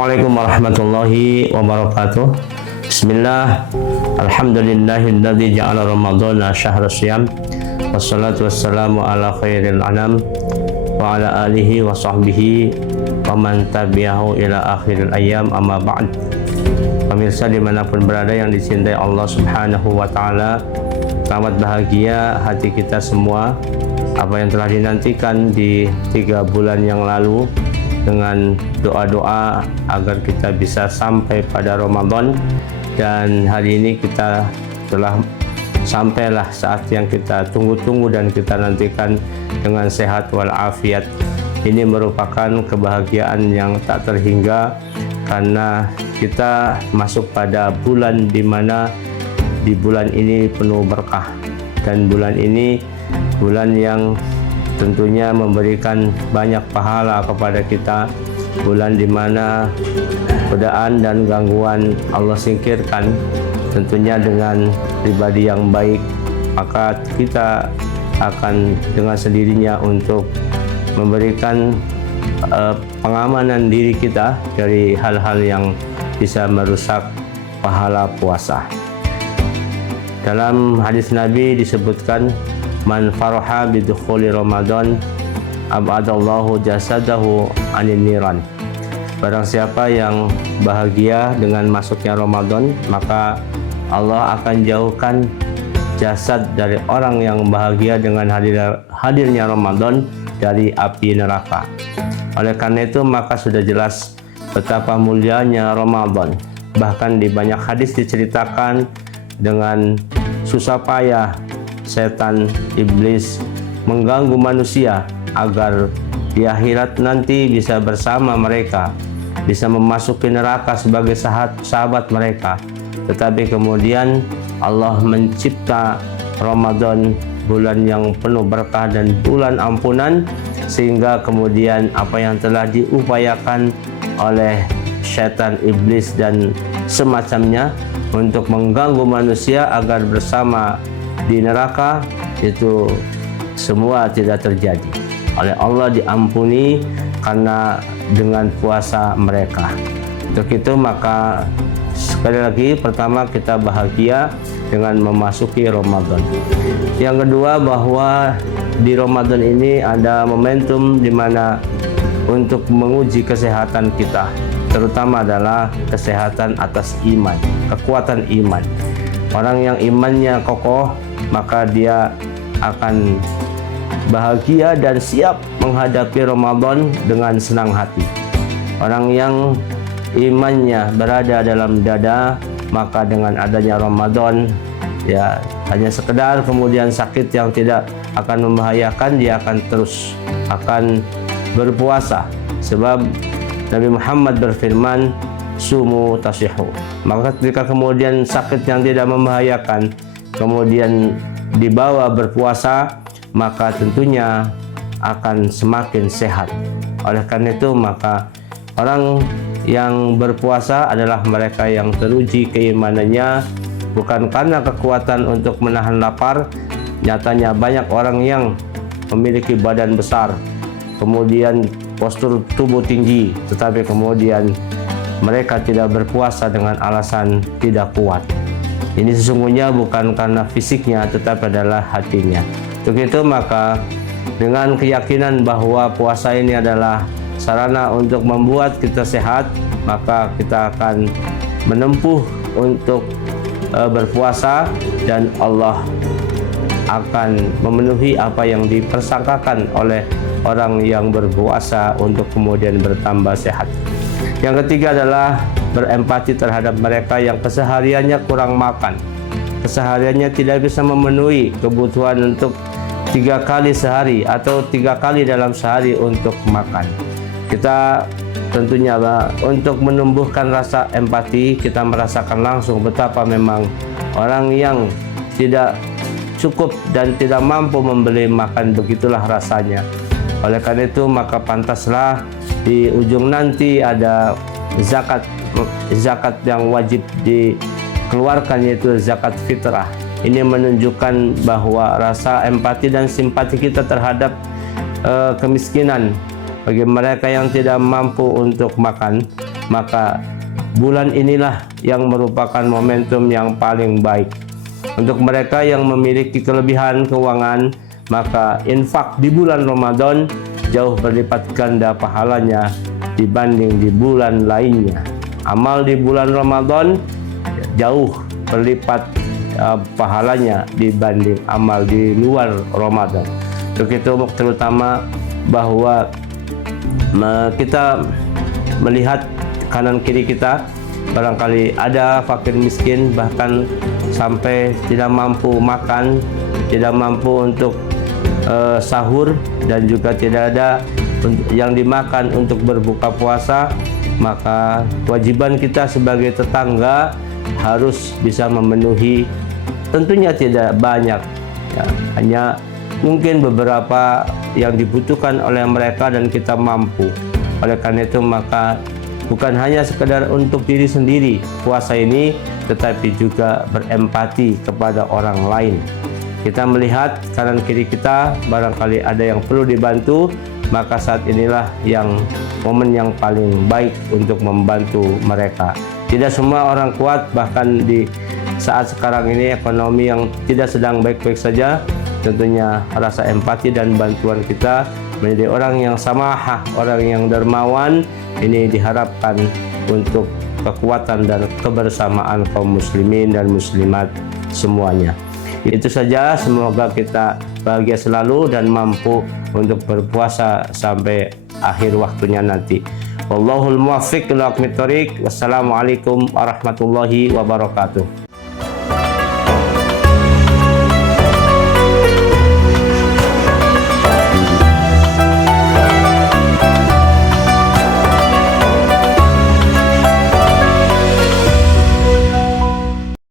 Assalamualaikum warahmatullahi wabarakatuh. Bismillah. Alhamdulillahilladzi ja'ala Ramadhana syahra shiyam. Wassalatu wassalamu ala khairil anam wa ala alihi wa sahbihi wa man tabi'ahu ila akhiril ayyam, amma ba'd. Pemirsa dimanapun berada yang dicintai Allah subhanahu wa ta'ala, selamat bahagia hati kita semua. Apa yang telah dinantikan di 3 bulan yang lalu dengan doa-doa agar kita bisa sampai pada Ramadan, dan hari ini kita telah sampailah saat yang kita tunggu-tunggu dan kita nantikan dengan sehat walafiat. Ini merupakan kebahagiaan yang tak terhingga karena kita masuk pada bulan di mana di bulan ini penuh berkah, dan bulan ini bulan yang tentunya memberikan banyak pahala kepada kita, bulan di mana godaan dan gangguan Allah singkirkan tentunya dengan pribadi yang baik, maka kita akan dengan sendirinya untuk memberikan pengamanan diri kita dari hal-hal yang bisa merusak pahala puasa. Dalam hadis Nabi disebutkan, man faraha bidukhuli Ramadan abadallahu jasadahu anin niran. Barang siapa yang bahagia dengan masuknya Ramadan, maka Allah akan jauhkan jasad dari orang yang bahagia dengan hadirnya Ramadan dari api neraka. Oleh karena itu maka sudah jelas betapa mulianya Ramadan. Bahkan di banyak hadis diceritakan dengan susah payah setan iblis mengganggu manusia agar di akhirat nanti bisa bersama mereka, bisa memasuki neraka sebagai sahabat mereka. Tetapi kemudian Allah mencipta Ramadan, bulan yang penuh berkah dan bulan ampunan, sehingga kemudian apa yang telah diupayakan oleh setan iblis dan semacamnya untuk mengganggu manusia agar bersama di neraka, itu semua tidak terjadi. Oleh Allah diampuni karena dengan puasa mereka. Untuk itu maka sekali lagi, pertama kita bahagia dengan memasuki Ramadan. Yang kedua, bahwa di Ramadan ini ada momentum di mana untuk menguji kesehatan kita, terutama adalah kesehatan atas iman, kekuatan iman. Orang yang imannya kokoh, maka dia akan bahagia dan siap menghadapi Ramadan dengan senang hati. Orang yang imannya berada dalam dada, maka dengan adanya Ramadan, ya hanya sekedar kemudian sakit yang tidak akan membahayakan, dia akan terus akan berpuasa. Sebab Nabi Muhammad berfirman, sumu tasihu. Maka ketika kemudian sakit yang tidak membahayakan kemudian dibawa berpuasa, maka tentunya akan semakin sehat. Oleh karena itu maka orang yang berpuasa adalah mereka yang teruji keimanannya, bukan karena kekuatan untuk menahan lapar. Nyatanya banyak orang yang memiliki badan besar, kemudian postur tubuh tinggi, tetapi kemudian mereka tidak berpuasa dengan alasan tidak kuat. Ini sesungguhnya bukan karena fisiknya, tetapi adalah hatinya. Untuk itu maka dengan keyakinan bahwa puasa ini adalah sarana untuk membuat kita sehat, maka kita akan menempuh untuk berpuasa, dan Allah akan memenuhi apa yang dipersangkakan oleh orang yang berpuasa untuk kemudian bertambah sehat. Yang ketiga adalah berempati terhadap mereka yang kesehariannya kurang makan, kesehariannya tidak bisa memenuhi kebutuhan untuk 3 kali sehari atau 3 kali dalam sehari untuk makan. Kita tentunya untuk menumbuhkan rasa empati, kita merasakan langsung betapa memang orang yang tidak cukup dan tidak mampu membeli makan, begitulah rasanya. Oleh karena itu maka pantaslah di ujung nanti ada zakat yang wajib dikeluarkan, yaitu zakat fitrah. Ini menunjukkan bahwa rasa empati dan simpati kita terhadap kemiskinan bagi mereka yang tidak mampu untuk makan, maka bulan inilah yang merupakan momentum yang paling baik. Untuk mereka yang memiliki kelebihan keuangan, maka infak di bulan Ramadan jauh berlipat ganda pahalanya dibanding di bulan lainnya. Amal di bulan Ramadan jauh berlipat pahalanya dibanding amal di luar Ramadan. Untuk itu terutama bahwa kita melihat kanan kiri kita, barangkali ada fakir miskin bahkan sampai tidak mampu makan, tidak mampu untuk sahur, dan juga tidak ada yang dimakan untuk berbuka puasa, maka kewajiban kita sebagai tetangga harus bisa memenuhi. Tentunya tidak banyak ya, hanya mungkin beberapa yang dibutuhkan oleh mereka dan kita mampu. Oleh karena itu maka bukan hanya sekedar untuk diri sendiri puasa ini, tetapi juga berempati kepada orang lain. Kita melihat kanan kiri kita, barangkali ada yang perlu dibantu, maka saat inilah momen yang paling baik untuk membantu mereka. Tidak semua orang kuat, bahkan di saat sekarang ini ekonomi yang tidak sedang baik-baik saja, tentunya rasa empati dan bantuan kita menjadi orang yang samahah, orang yang dermawan, ini diharapkan untuk kekuatan dan kebersamaan kaum muslimin dan muslimat semuanya. Itu saja, semoga kita bahagia selalu dan mampu untuk berpuasa sampai akhir waktunya nanti. Wallahul muwaffiq ila aqwamit thoriq. Wassalamualaikum warahmatullahi wabarakatuh.